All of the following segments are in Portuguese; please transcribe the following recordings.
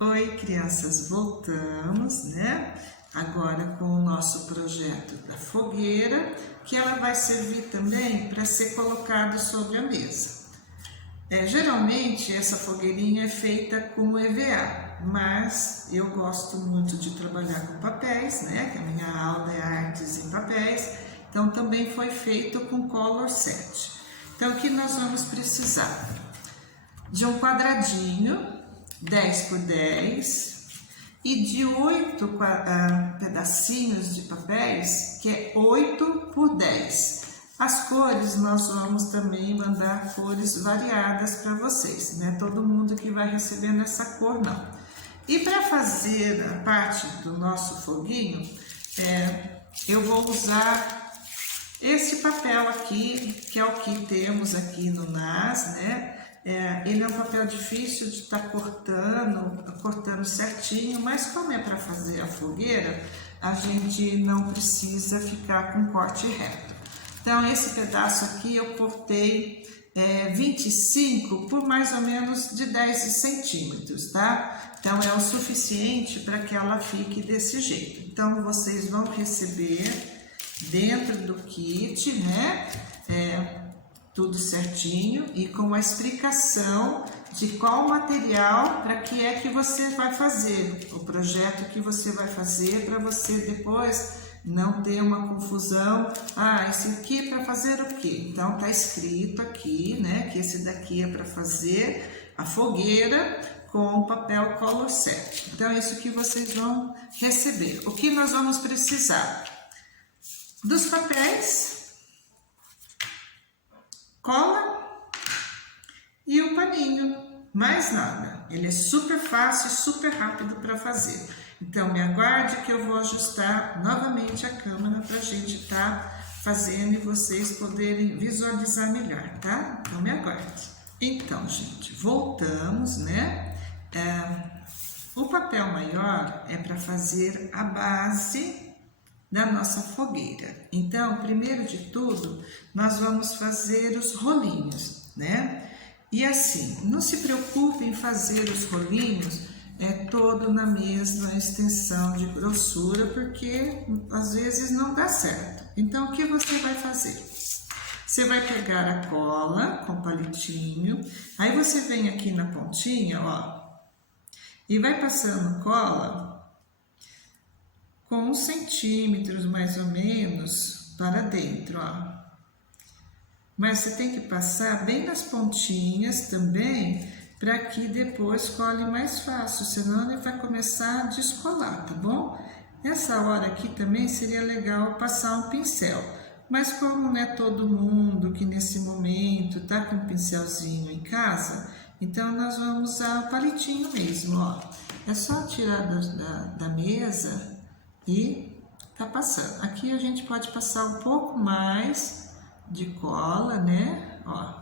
Oi, crianças, voltamos, né? Agora com o nosso projeto da fogueira, que ela vai servir também para ser colocado sobre a mesa. Geralmente essa fogueirinha é feita com EVA, mas eu gosto muito de trabalhar com papéis, né? Que a minha aula é artes em papéis, então também foi feito com Color Set. Então o que nós vamos precisar? De um quadradinho 10 por 10 e de 8 pedacinhos de papéis, que é 8 por 10. As cores nós vamos também mandar cores variadas para vocês, não é todo mundo que vai receber nessa cor não. E para fazer a parte do nosso foguinho, eu vou usar esse papel aqui, que é o que temos aqui no NAS, né? Ele é um papel difícil de estar cortando certinho, mas como é para fazer a fogueira, a gente não precisa ficar com corte reto. Então, esse pedaço aqui eu cortei 25 por mais ou menos de 10 centímetros, tá? Então, é o suficiente para que ela fique desse jeito. Então, vocês vão receber dentro do kit, né? Tudo certinho e com a explicação de qual material para que é que você vai fazer, o projeto que você vai fazer, para você depois não ter uma confusão. Esse aqui é para fazer o quê? Então tá escrito aqui, né, que esse daqui é para fazer a fogueira com papel Color Set. Então é isso que vocês vão receber. O que nós vamos precisar? Dos papéis, cola e o paninho, mais nada. Ele é super fácil e super rápido para fazer. Então me aguarde que eu vou ajustar novamente a câmera para a gente estar fazendo e vocês poderem visualizar melhor, tá? Então me aguarde. Então, gente, voltamos, né? O papel maior é para fazer a base da nossa fogueira. Então, primeiro de tudo, nós vamos fazer os rolinhos, né? E assim, não se preocupe em fazer os rolinhos todo na mesma extensão de grossura, porque às vezes não dá certo. Então, o que você vai fazer? Você vai pegar a cola com palitinho, aí você vem aqui na pontinha, ó, e vai passando cola com 1 centímetro mais ou menos para dentro, ó. Mas você tem que passar bem nas pontinhas também, para que depois cole mais fácil, senão ele vai começar a descolar, tá bom? Nessa hora aqui também seria legal passar um pincel, mas como não é todo mundo que nesse momento tá com um pincelzinho em casa, então nós vamos usar o palitinho mesmo, ó. É só tirar da mesa e tá passando. Aqui a gente pode passar um pouco mais de cola, né? Ó.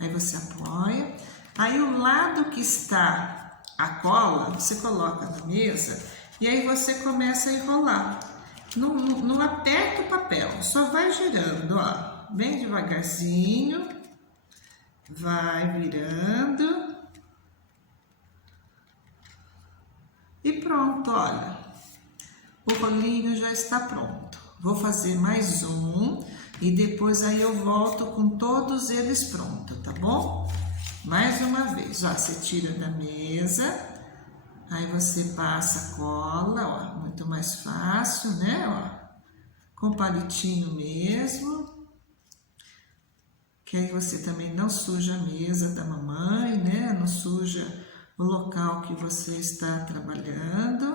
Aí você apoia. Aí o lado que está a cola, você coloca na mesa e aí você começa a enrolar. Não aperta o papel, só vai girando, ó. Bem devagarzinho. Vai virando. E pronto, olha. O rolinho já está pronto. Vou fazer mais um e depois aí eu volto com todos eles prontos, tá bom? Mais uma vez, ó, você tira da mesa, aí você passa a cola, ó, muito mais fácil, né, ó, com palitinho mesmo, que aí você também não suja a mesa da mamãe, né, não suja o local que você está trabalhando,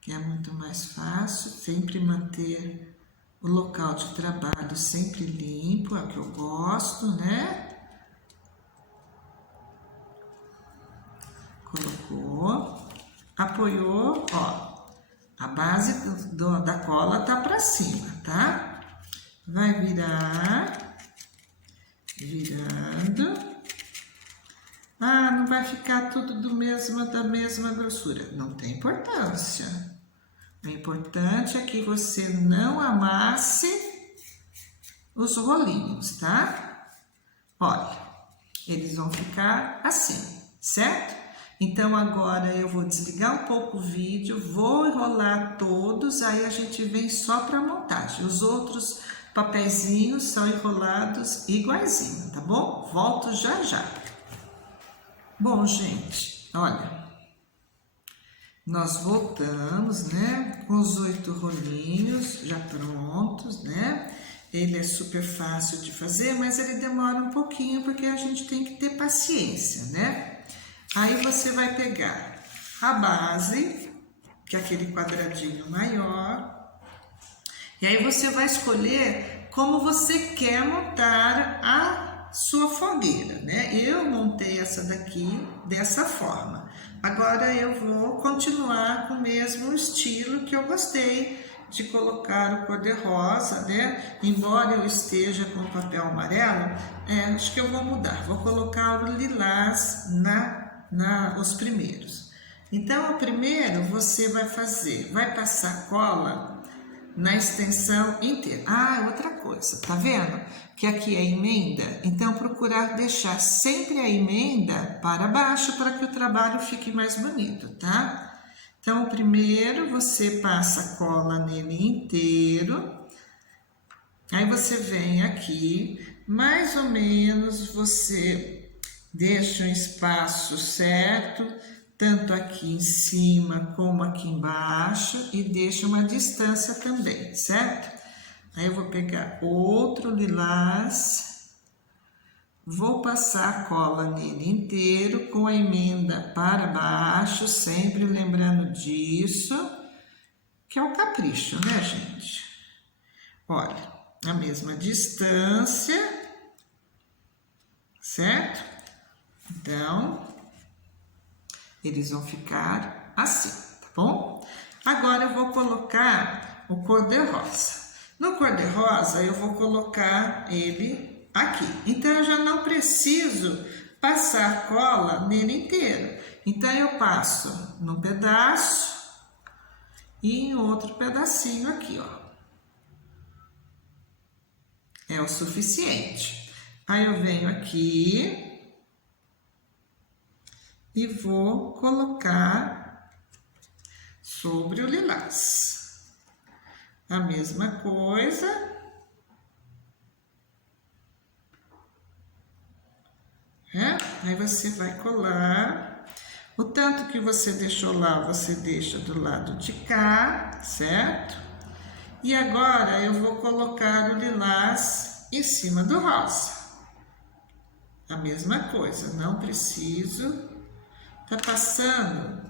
que é muito mais fácil, sempre manter o local de trabalho sempre limpo, é o que eu gosto, né? Colocou, apoiou, ó, a base da cola tá para cima, tá? Vai virar, virando. Não vai ficar tudo da mesma grossura. Não tem importância. O importante é que você não amasse os rolinhos, tá? Olha, eles vão ficar assim, certo? Então agora eu vou desligar um pouco o vídeo, vou enrolar todos, aí a gente vem só para a montagem. Os outros papeizinhos são enrolados iguaizinho, tá bom? Volto já já. Bom, gente, olha, nós voltamos, né, com os 8 rolinhos já prontos, né? Ele é super fácil de fazer, mas ele demora um pouquinho porque a gente tem que ter paciência, né? Aí você vai pegar a base, que é aquele quadradinho maior, e aí você vai escolher como você quer montar a sua fogueira, né? Eu montei essa daqui dessa forma. Agora eu vou continuar com o mesmo estilo que eu gostei de colocar o cor-de-rosa, né? Embora eu esteja com o papel amarelo, acho que eu vou mudar. Vou colocar o lilás os primeiros. Então, o primeiro você vai fazer, vai passar cola na extensão inteira. Ah, outra coisa, tá vendo? Que aqui é emenda, então procurar deixar sempre a emenda para baixo para que o trabalho fique mais bonito, tá? Então, o primeiro você passa cola nele inteiro, aí você vem aqui, mais ou menos você deixa um espaço certo, tanto aqui em cima como aqui embaixo, e deixa uma distância também, certo? Aí eu vou pegar outro lilás, vou passar a cola nele inteiro com a emenda para baixo, sempre lembrando disso, que é o capricho, né, gente? Olha, a mesma distância, certo? Então, eles vão ficar assim, tá bom? Agora eu vou colocar o cor-de-rosa. No cor-de-rosa eu vou colocar ele aqui. Então, eu já não preciso passar cola nele inteiro. Então, eu passo num pedaço e em outro pedacinho aqui, ó. É o suficiente. Aí eu venho aqui e vou colocar sobre o lilás. A mesma coisa. Aí você vai colar. O tanto que você deixou lá, você deixa do lado de cá, certo? E agora eu vou colocar o lilás em cima do rosa. A mesma coisa, não preciso tá passando.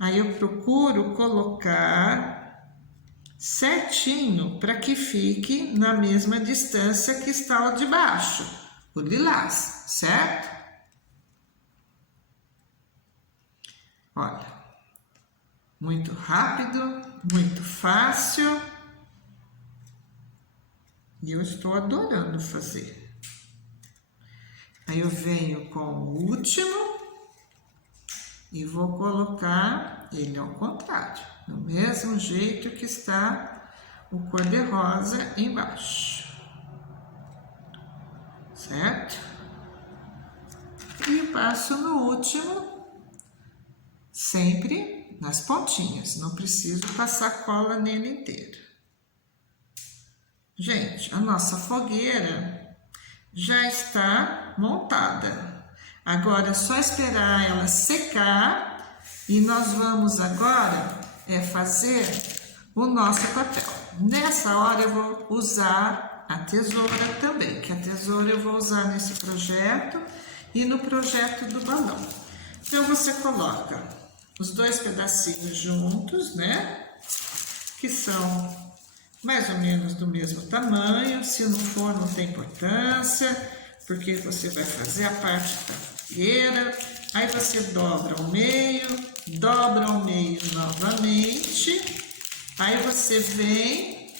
Aí eu procuro colocar certinho para que fique na mesma distância que está o de baixo, o lilás, certo? Olha, muito rápido, muito fácil, e eu estou adorando fazer. Aí eu venho com o último e vou colocar ele ao contrário, do mesmo jeito que está o cor-de-rosa embaixo, certo? E passo no último, sempre nas pontinhas, não preciso passar cola nele inteiro. Gente, a nossa fogueira já está montada. Agora é só esperar ela secar e nós vamos agora fazer o nosso papel. Nessa hora eu vou usar a tesoura também, que a tesoura eu vou usar nesse projeto e no projeto do balão. Então você coloca os 2 pedacinhos juntos, né? Que são mais ou menos do mesmo tamanho. Se não for, não tem importância, porque você vai fazer a parte da fogueira. Aí você dobra ao meio novamente. Aí você vem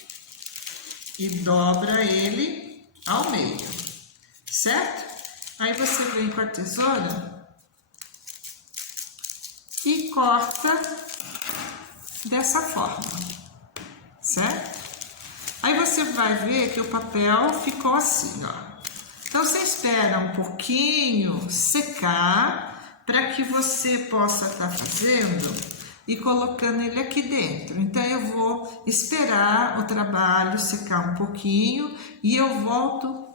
e dobra ele ao meio, certo? Aí você vem com a tesoura e corta dessa forma, certo? Aí você vai ver que o papel ficou assim, ó. Então, você espera um pouquinho secar para que você possa estar fazendo e colocando ele aqui dentro. Então eu vou esperar o trabalho secar um pouquinho e eu volto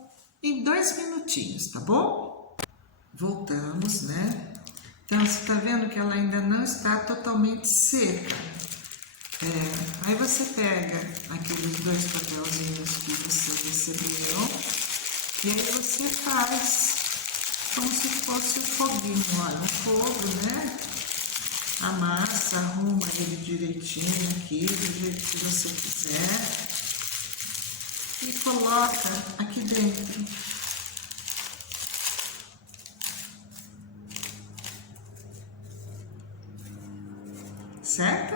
em 2 minutinhos, tá bom? Voltamos, né? Então você tá vendo que ela ainda não está totalmente seca. Aí você pega aqueles 2 papelzinhos que você recebeu e aí você faz como se fosse um foguinho, olha, um fogo, né? Amassa, arruma ele direitinho aqui, do jeito que você quiser e coloca aqui dentro. Certo?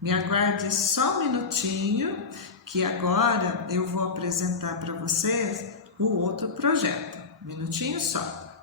Me aguarde só um minutinho, que agora eu vou apresentar para vocês o outro projeto. Um minutinho só.